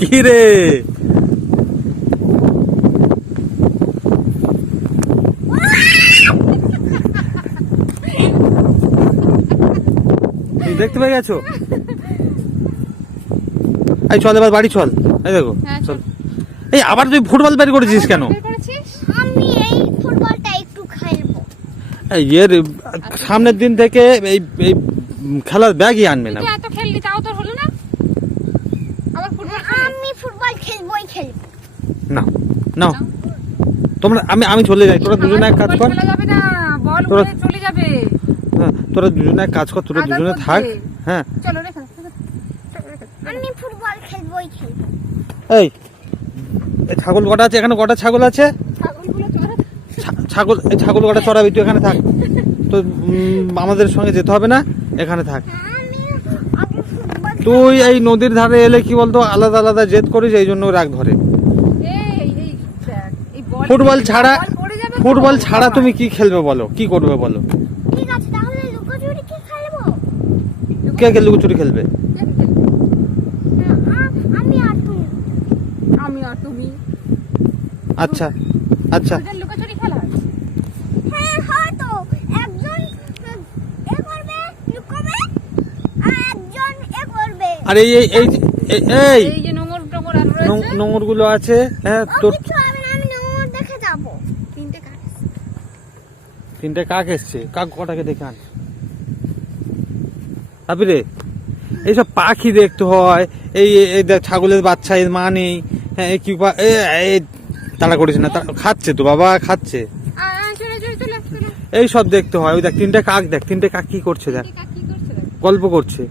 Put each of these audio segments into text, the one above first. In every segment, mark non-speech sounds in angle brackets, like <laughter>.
কি রে দেখতে পেয়ে গেছো? এই চল এবার বাড়ি চল। এই দেখো হ্যাঁ, চল। এই আবার তুই ফুটবল বের করেছিস কেন? বের আমি এই ফুটবলটা একটু খেলব। এই এর সামনের দিন থেকে এই এই খেলার ব্যাগই আনবে না তুই এত খেললি তাও তোর হলো না আবার ফুটবল আমি ফুটবল খেলবোই খেলব না নাও। তোমরা আমি আমি চলে যাই। তোরা দুজনে এক কাজ কর। খেলা যাবে না বল তোরা- চলে যাবে। হ্যাঁ, তোরা দুজনে এক কাজ কর তোরা দুজনে থাক। হ্যাঁ। চলো দাও। আমি ফুটবল খেলবোই খেলব। এই এই ছাগল কটা আছে? এখানে কটা ছাগল আছে? ছা- ছাগল এই ছাগল কটা চড়াবি তুই এখানে থাক। তো আমাদের সঙ্গে যেতে হবে না? এখানে থাক। আমি আগে ফুটবল তুই এই নদীর ধারে এলে কি বলতো আলাদা আলাদা জেদ করিস এই জন্য রাগ ধরে এই এই দেখ, এই বল ফুটবল ছাড়া। ফুটবল ছাড়া তুমি কি খেলবে বলো? কি করবে বলো? ঠিক আছে তাহলে লুকোচুরি কি খেলব? কে লুকোচুরি খেলবে? আমি আমি আর তুমি। আচ্ছা আচ্ছা। হয়। হ্যাঁ হয়তো। একজন এ করবে লুকোবে আর একজন এ করবে। আর এই এই এই নোংরগুলো আছে। হ্যাঁ তোর কিছু হবে না আমি নোংর দেখে যাব তিনটে কাজ তিনটে কাক এসছে। কাক কটাকে দেখে আন। তারপরে এইসব পাখি দেখতে হয় এই এই- ছাগলের বাচ্চা এর মা নেই হ্যাঁ এই কি পা- এ এই তাড়া করিস না খাচ্ছে তো বাবা খাচ্ছে। এই সব দেখতে হয় ওই দেখ তিনটে কাক দেখ তিনটে কাক কি করছে দেখ। গল্প করছে।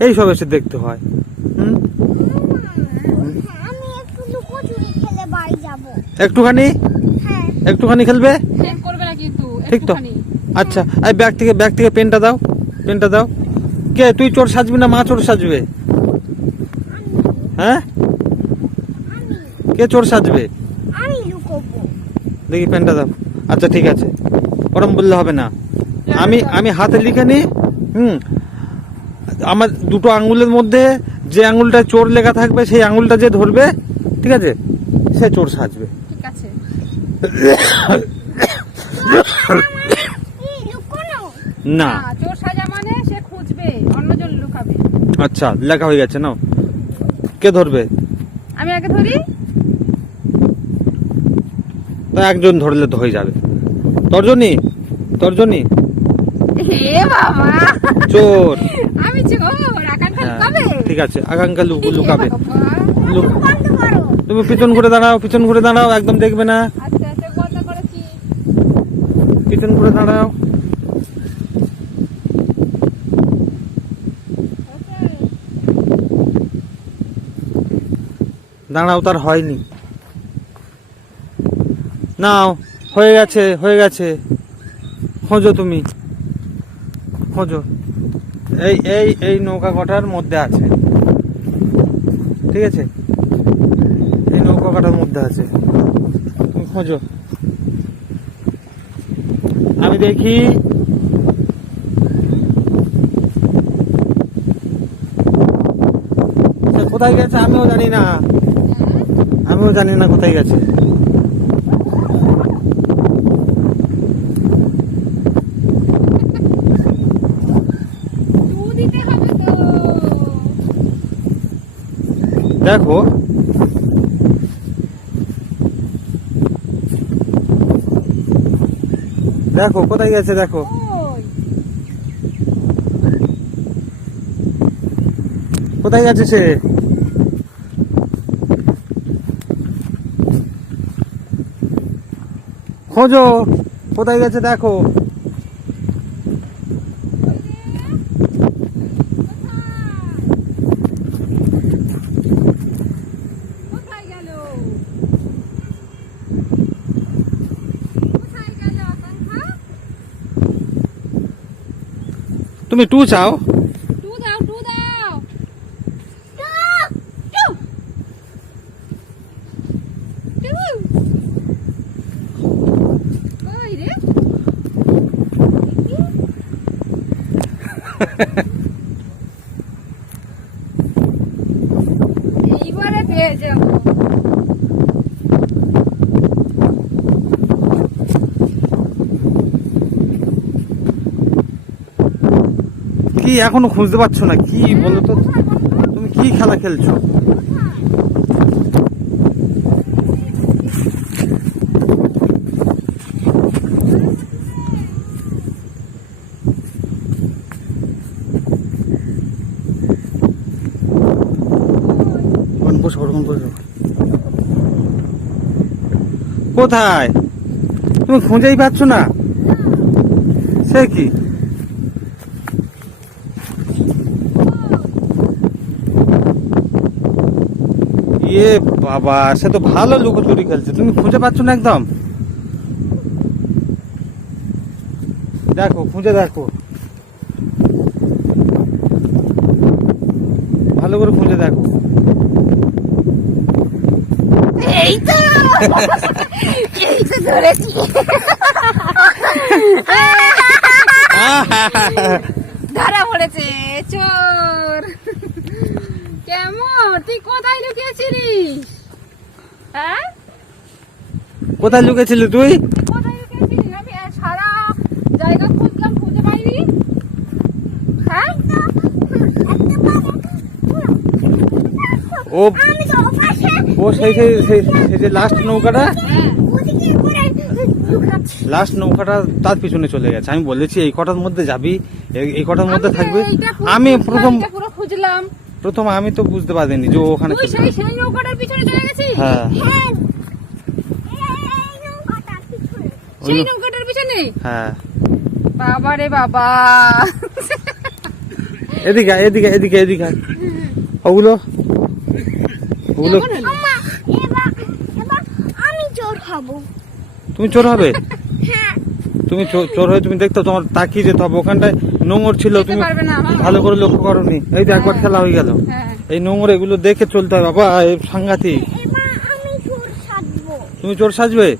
এই সব এসে দেখতে হয়। হুম? আমি একটু লুকোচুরি খেলে বাড়ি যাব। একটুখানি? হ্যাঁ। একটুখানি খেলবে সেভ করবে না কিন্তু ঠিক তো? আচ্ছা এই ব্যাগ থেকে ব্যাগ থেকে পেনটা দাও পেনটা দাও। কে তুই চোর সাজবি না মা চোর সাজবে? হ্যাঁ? কে চোর সাজবে? আমি লুকোবো। দেখি পেনটা দাও। আচ্ছা ঠিক আছে। ওরম বললে হবে না। আমি আমি হাতে লিখে নি হুম। আমার দুটো আঙ্গুলের মধ্যে যে আঙ্গুলটা চোর লেখা থাকবে সেই আঙ্গুলটা যে ধরবে ঠিক আছে? সে চোর সাজবে। ঠিক আছে। <coughs> না। চোর সাজা মানে সে খুঁজবে অন্যজন লুকাবে। আচ্ছা লেখা হয়ে গেছে নাও। কে ধরবে? আমি আগে ধরি? তো একজন ধরলে তো হয়ে যাবে। তর্জনী তর্জনী। এ বাবা। চোর। আমি চোর আকাঙ্ক্ষা হ্যাঁ, লুকাবে? ঠিক আছে আকাঙ্ক্ষা লুকাবে। তুমি পিছন ঘুরে দাঁড়াও পিছন ঘুরে দাঁড়াও একদম দেখবে না আচ্ছা আচ্ছা বন্ধ করেছি পিছন করে দাঁড়াও। দাঁড়াও তার হয়নি। নাও, হয়ে গেছে হয়ে গেছে। খোঁজো তুমি। খোঁজো। এই এই এই নৌকা কটার মধ্যে আছে। ঠিক আছে? এই নৌকা কটার মধ্যে আছে। তুমি খোঁজো। আমি দেখি। কোথায় গেছে আমিও জানি না। আমিও জানি না কোথায় গেছে। দেখো দেখো কোথায় গেছে দেখো। কোথায় গেছে সে? খোঁজো কোথায় গেছে দেখো। তুমি টু চাও টু দাও টু দাও টু কই রে কি এখনও খুঁজতে পারছ না? কি বলো তো? তুমি কি খেলা খেলছো? কোথায়? তুমি খুঁজেই পাচ্ছ না? সে কি? ইয়ে বাবা সে তো ভালো লুকোচুরি খেলছে। তুমি খুঁজে পাচ্ছ না একদম? দেখো খুঁজে দেখো। ভালো করে খুঁজে দেখো। এই তো! এই তো ধরেছি। ধরা পড়েছে কেমন তুই কোথায় লুকিয়েছিলিস? হ্যাঁ? কোথায় তুই তুই? কোথায় লুকিয়েছিলিস? আমি সারা জায়গা খুঁজলাম খুঁজে পাইনি। হ্যাঁ? ও ও সেই সেই সেই যে লাস্ট নৌকাটা? লাস্ট নৌকাটা তার পিছনে চলে গেছে। আমি বলেছি এই কটার মধ্যে যাবি? এই- এই কটার মধ্যে থাকবি? আমি প্রথম খুঁজলাম। প্রথম আমি তো বুঝতে পারিনি যে ওখানে হ্যাঁ। হ্যাঁ। সেই নৌকাটার পিছনে? হ্যাঁ। বাবা রে বাবা। এদিকে এদিকে এদিকে। ওগুলো? ওগুলো তুমি চোর হবে? হ্যাঁ। তুমি চোর- হয়ে তুমি দেখতো তোমার তাকিয়ে যেতে হবে। ওখানটায় নোংর ছিল তুমি। ভালো করে লক্ষ্য করনি। এই তো একবার খেলা হয়ে গেল। হ্যাঁ এই নোংর এগুলো দেখে চলতে হবে। বাবা এই সাংঘাতিক। তুমি চোর সাজবে?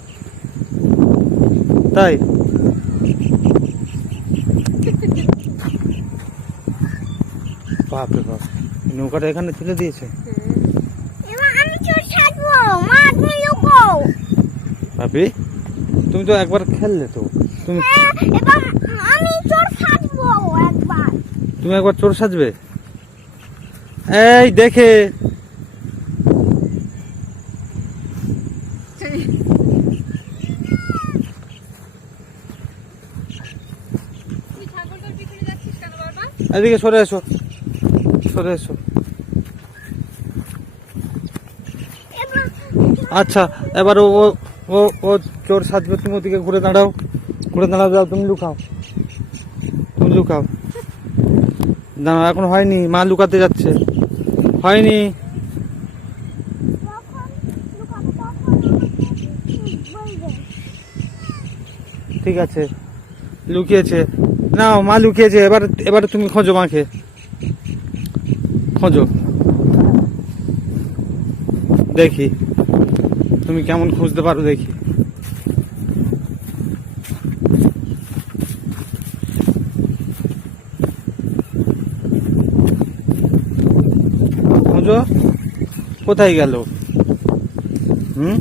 তাই? বাপরে বাপ নৌকাটা এখানে তুলে দিয়েছে? ভাবি তুমি তো একবার খেললে তো। তুমি হ্যাঁ এবার আমি চোর সাজবো একবার। তুমি একবার চোর সাজবে? এই দেখে। এদিকে সরে এসো। সরে এসো। আচ্ছা এবার ও ও- ও ও চোর সাজবে তুমি ওদিকে ঘুরে দাঁড়াও। ঘুরে দাঁড়াও যাও তুমি লুকাও। তুমি লুকাও। দাঁড়াও এখন হয়নি মা লুকাতে যাচ্ছে। হয়নি। ঠিক আছে। লুকিয়েছে। নাও মা লুকিয়েছে এবার এবারে তুমি খোঁজো মাকে। খোঁজো। দেখি। তুমি কেমন খুঁজতে পারো দেখি। খোঁজো কোথায় গেল? হুম?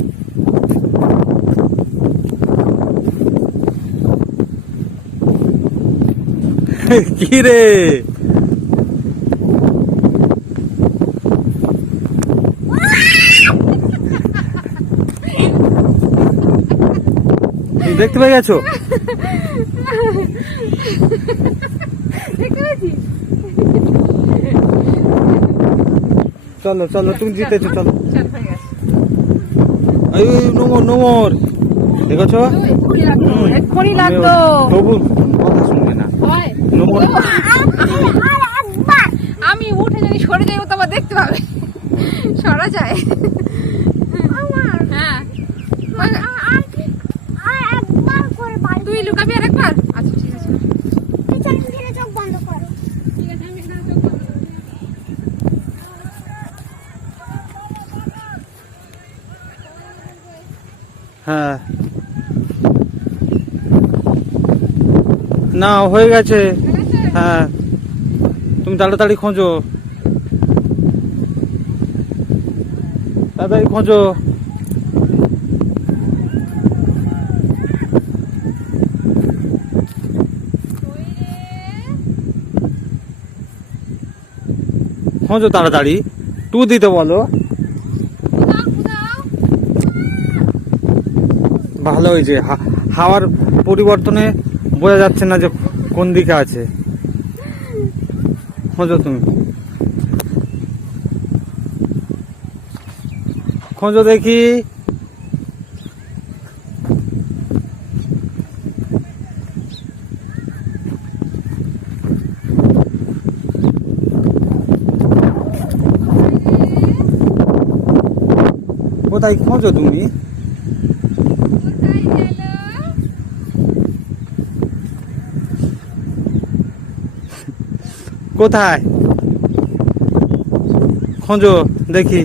<laughs> কি রে? <laughs> দেখতে পেয়ে গেছো? <laughs> দেখতে চলো চলো তুমি জিতেছো চলো এই নোমর নোমর দেখেছ এক্ষুনি লাগতো। তবু কথা শুনবে না নোমর আমি উঠে যদি সরে যাই ও তো আবার দেখতে পাবে সরা যায় আমার হ্যাঁ আর আর একবার করে বাড়ি তুই লুকাবি আর একবার আচ্ছা ঠিক আছে চোখ ধীরে চোখ বন্ধ করো ঠিক আছে আমি এখানে চোখ বন্ধ করে দিলাম। হ্যাঁ না, হয়ে গেছে। হ্যাঁ। তুমি তাড়াতাড়ি খোঁজো। তাড়াতাড়ি খোঁজো। খোঁজো তাড়াতাড়ি। টু দিতে বলো। ভালো হয়েছে। হাওয়ার পরিবর্তনে বোঝা যাচ্ছে না যে কোন দিকে আছে। খোঁজো তুমি। খোঁজো দেখি। কোথায় খোঁজো তুমি? কোথায়? খোঁজো দেখি।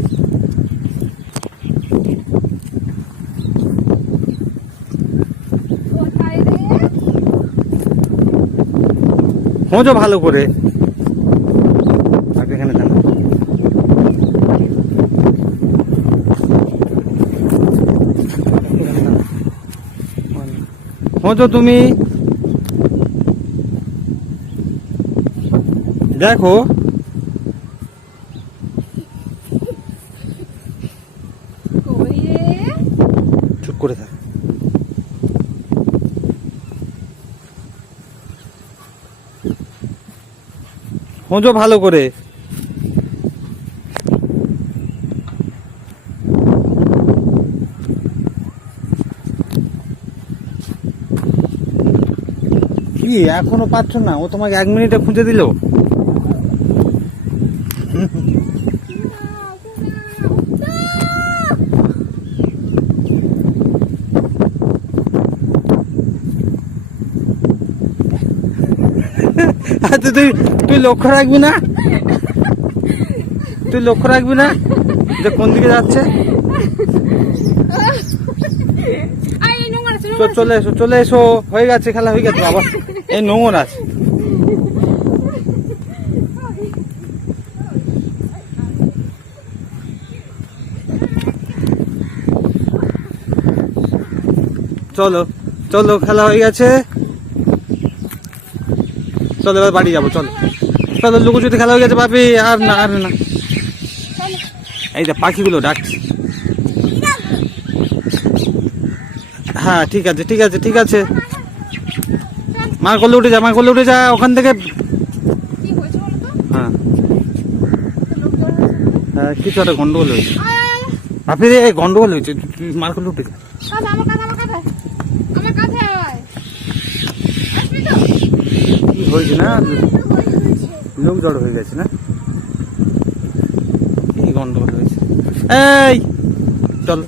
খোঁজো ভালো করে। খোঁজো তুমি। দেখো। চুপ করে থাক। খোঁজো ভালো করে। কি, এখনও পাচ্ছ না? ও তোমাকে এক মিনিটে খুঁজে দিল আচ্ছা তুই তুই লক্ষ্য রাখবি না? তুই লক্ষ্য রাখবি না যে কোন দিকে যাচ্ছে। চলে এসো চলে এসো। হয়ে গেছে খেলা হয়ে গেছে আবার এই নোংর আছে। চলো চলো খেলা হয়ে গেছে। চলো এবার বাড়ি যাব চলো। চলো লুকোচুরি খেলা হয়ে গেছে বাপি। আর না আর না। এই যে পাখিগুলো ডাকছে হ্যাঁ ঠিক আছে ঠিক আছে ঠিক আছে। মার করলে উঠে যা মার করলে উঠে যা ওখান থেকে। হ্যাঁ। হ্যাঁ, কিছু একটা গন্ডগোল হয়েছে। রে গন্ডগোল হয়েছে। মার করলে উঠে যা। আমার কাঁধে। আমার কাঁধে আয়। আসবি তো? কি হয়েছে না? লোক জড় হয়ে গেছে না? কি গন্ডগোল হয়েছে? এই! চল।